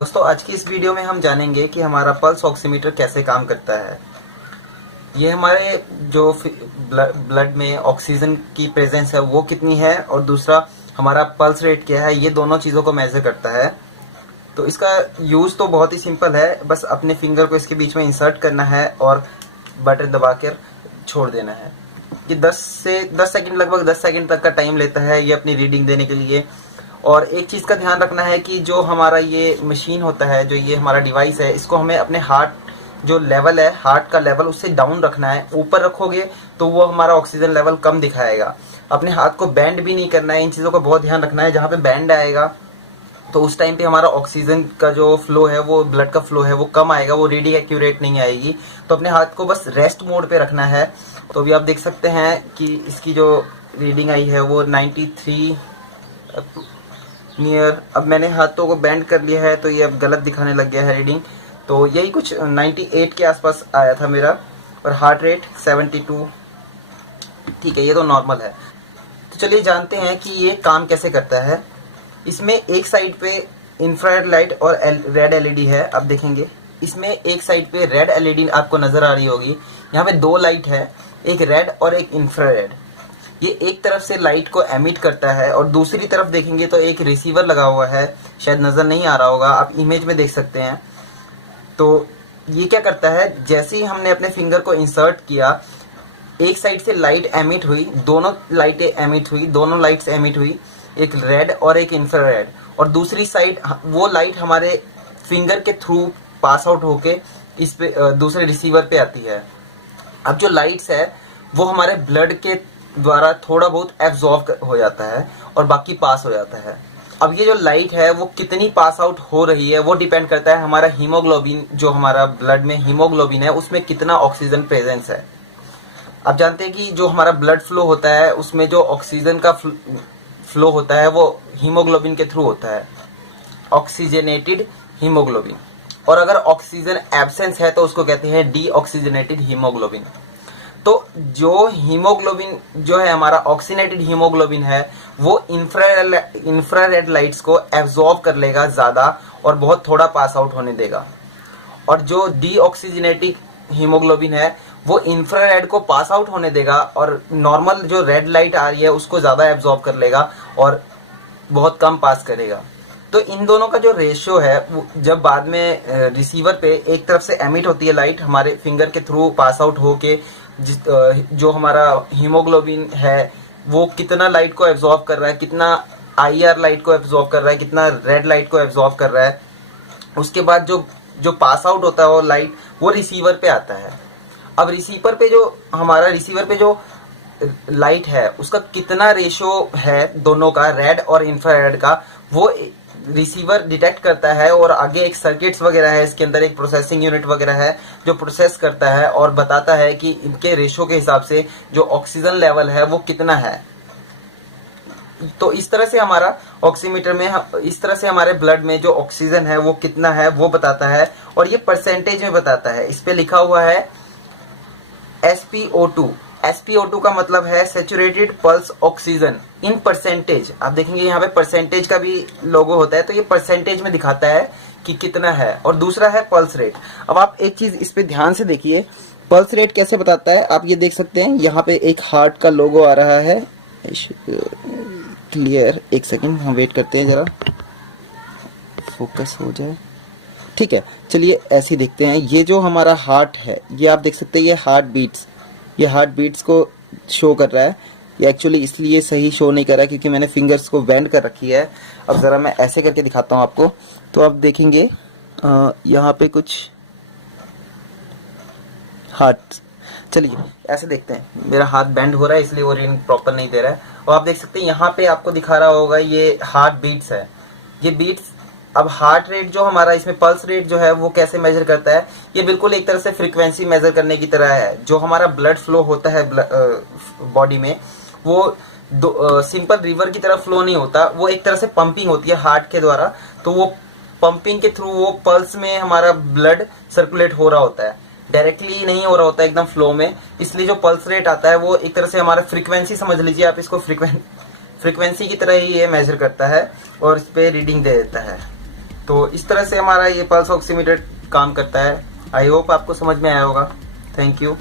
दोस्तों, आज की इस वीडियो में हम जानेंगे कि हमारा पल्स ऑक्सीमीटर कैसे काम करता है। ये हमारे जो ब्लड में ऑक्सीजन की प्रेजेंस है वो कितनी है, और दूसरा हमारा पल्स रेट क्या है, ये दोनों चीज़ों को मेजर करता है। तो इसका यूज़ तो बहुत ही सिंपल है, बस अपने फिंगर को इसके बीच में इंसर्ट करना है और बटन दबा कर छोड़ देना है। ये 10 सेकंड, लगभग 10 सेकंड तक का टाइम लेता है ये अपनी रीडिंग देने के लिए। और एक चीज़ का ध्यान रखना है कि जो हमारा ये मशीन होता है, जो ये हमारा डिवाइस है, इसको हमें अपने हार्ट जो लेवल है, हार्ट का लेवल उससे डाउन रखना है। ऊपर रखोगे तो वो हमारा ऑक्सीजन लेवल कम दिखाएगा। अपने हाथ को बैंड भी नहीं करना है, इन चीज़ों का बहुत ध्यान रखना है। जहाँ पे बैंड आएगा तो उस टाइम पे हमारा ऑक्सीजन का जो फ्लो है, वो ब्लड का फ्लो है, वो कम आएगा, वो रीडिंग एक्यूरेट नहीं आएगी। तो अपने हाथ को बस रेस्ट मोड पे रखना है। तो अभी आप देख सकते हैं कि इसकी जो रीडिंग आई है वो 93 नियर। अब मैंने हाथों को बैंड कर लिया है तो ये अब गलत दिखाने लग गया है रीडिंग। तो यही कुछ 98 के आसपास आया था मेरा। और हार्ट रेट 72। ठीक है, ये तो नॉर्मल है। तो चलिए जानते हैं कि ये काम कैसे करता है। इसमें एक साइड पे इंफ्रारेड लाइट और रेड एलईडी है। आप देखेंगे इसमें एक साइड पे रेड एलईडी आपको नजर आ रही होगी। यहाँ पे दो लाइट है, एक रेड और एक इंफ्रारेड। ये एक तरफ से लाइट को एमिट करता है और दूसरी तरफ देखेंगे तो एक रिसीवर लगा हुआ है। शायद नजर नहीं आ रहा होगा, आप इमेज में देख सकते हैं। तो ये क्या करता है, जैसे ही हमने अपने फिंगर को इंसर्ट किया, एक साइड से लाइट एमिट हुई, दोनों लाइटें एमिट हुई, दोनों लाइट्स एमिट हुई, एक रेड और एक इंफ्रारेड। और दूसरी साइड वो लाइट हमारे फिंगर के थ्रू पास आउट होके इस पे दूसरे रिसीवर पे आती है। अब जो लाइट्स है वो हमारे ब्लड के द्वारा थोड़ा बहुत एब्जॉर्ब हो जाता है और बाकी पास हो जाता है। अब ये जो लाइट है वो कितनी पास आउट हो रही है वो डिपेंड करता है हमारा हीमोग्लोबिन, जो हमारा ब्लड में हीमोग्लोबिन है उसमें कितना ऑक्सीजन प्रेजेंस है। अब जानते हैं कि जो हमारा ब्लड फ्लो होता है उसमें जो ऑक्सीजन का फ्लो होता है वो हीमोग्लोबिन के थ्रू होता है, ऑक्सीजनेटेड हीमोग्लोबिन। और अगर ऑक्सीजन एब्सेंस है तो उसको कहते हैं डीऑक्सीजनेटेड हीमोग्लोबिन। तो जो हीमोग्लोबिन जो है हमारा ऑक्सीजनेटेड हीमोग्लोबिन है वो इंफ्रारेड लाइट्स को एब्जॉर्ब कर लेगा ज्यादा और बहुत थोड़ा पास आउट होने देगा। और जो डीऑक्सीजनेटेड हीमोग्लोबिन है वो इंफ्रारेड को पास आउट होने देगा और नॉर्मल जो रेड लाइट आ रही है उसको ज्यादा एब्जॉर्ब कर लेगा और बहुत कम पास करेगा। तो इन दोनों का जो रेशियो है वो जब बाद में रिसीवर पे एक तरफ से एमिट होती है लाइट हमारे फिंगर के थ्रू पास आउट होके, जो हमारा हीमोग्लोबिन है वो कितना लाइट को एब्जॉर्ब कर रहा है, कितना आईआर लाइट को एब्जॉर्ब कर रहा है, कितना रेड लाइट को एब्जॉर्ब कर रहा है, उसके बाद जो जो पास आउट होता है वो लाइट वो रिसीवर पे आता है। अब रिसीवर पे जो लाइट है उसका कितना रेशियो है दोनों का, रेड और इंफ्रारेड का, वो रिसीवर डिटेक्ट करता है। और आगे एक सर्किट्स वगैरह है, इसके अंदर एक प्रोसेसिंग यूनिट वगैरह है जो प्रोसेस करता है और बताता है कि इनके रेशियो के हिसाब से जो ऑक्सीजन लेवल है वो कितना है। तो इस तरह से हमारा ऑक्सीमीटर में, इस तरह से हमारे ब्लड में जो ऑक्सीजन है वो कितना है वो बताता है और ये परसेंटेज में बताता है। इस पे लिखा हुआ है SpO2। SpO2 का मतलब है saturated pulse oxygen in percentage. आप देखेंगे यहाँ पे परसेंटेज का भी लोगो होता है, तो ये परसेंटेज में दिखाता है कि कितना है। और दूसरा है पल्स रेट। अब आप एक चीज इस पे ध्यान से देखिए, पल्स रेट कैसे बताता है। आप ये देख सकते हैं यहाँ पे एक हार्ट का लोगो आ रहा है, क्लियर। एक सेकेंड हम वेट करते हैं, जरा फोकस हो जाए। ठीक है, चलिए ऐसे ही देखते हैं। ये जो हमारा हार्ट है ये आप देख सकते हैं, ये हार्ट बीट्स को शो कर रहा है। ये एक्चुअली इसलिए सही शो नहीं कर रहा है क्योंकि मैंने फिंगर्स को बेंड कर रखी है। अब ज़रा मैं ऐसे करके दिखाता हूँ आपको, तो आप देखेंगे यहाँ पे कुछ हार्ट, चलिए ऐसे देखते हैं। मेरा हाथ बेंड हो रहा है इसलिए वो रीडिंग प्रॉपर नहीं दे रहा है। और आप देख सकते हैं यहाँ पे आपको दिखा रहा होगा ये हार्ट बीट्स है, ये बीट्स। अब हार्ट रेट जो हमारा, इसमें पल्स रेट जो है वो कैसे मेजर करता है, ये बिल्कुल एक तरह से फ्रीक्वेंसी मेजर करने की तरह है। जो हमारा ब्लड फ्लो होता है बॉडी में वो सिंपल रिवर की तरह फ्लो नहीं होता, वो एक तरह से पंपिंग होती है हार्ट के द्वारा। तो वो पंपिंग के थ्रू वो पल्स में हमारा ब्लड सर्कुलेट हो रहा होता है, डायरेक्टली नहीं हो रहा होता है एकदम फ्लो में। इसलिए जो पल्स रेट आता है वो एक तरह से हमारा फ्रीक्वेंसी समझ लीजिए आप इसको, फ्रीक्वेंसी की तरह ही ये मेजर करता है और इस पे रीडिंग दे देता है। तो इस तरह से हमारा ये पल्स ऑक्सीमीटर काम करता है। आई होप आपको समझ में आया होगा। Thank you.